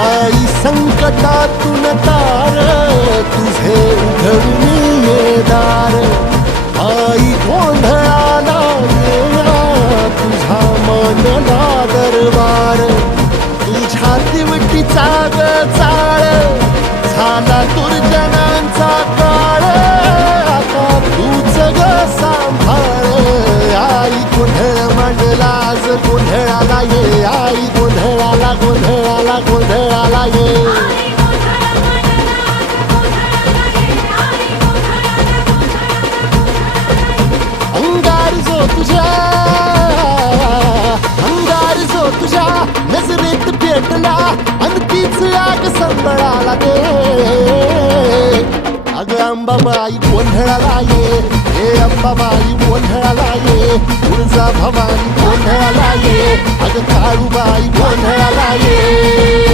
आई संकटातून तार तुझे उघडून ये दार. आई गोंधळाला येणा तुझा मनला दरबार. तुझ्या दिवटीचा ग चाळ झाला दुर्जनांचा काळ. आता तूच ग सांभाळ. आई गोंधळ मांडला आज गोंधळाला ये. आई गोंधळाला गोंधळाला गोंधळाला ये. अंगार जो तुझ्या नजरेत पेटला अन तीच आग संबळाला दे. अग अंबाबाई गोंधळाला ये. हे अंबाबाई गोंधळाला ये. तुळजा भवानी गोंधळाला ये. अग काळूबाई गोंधळाला ये.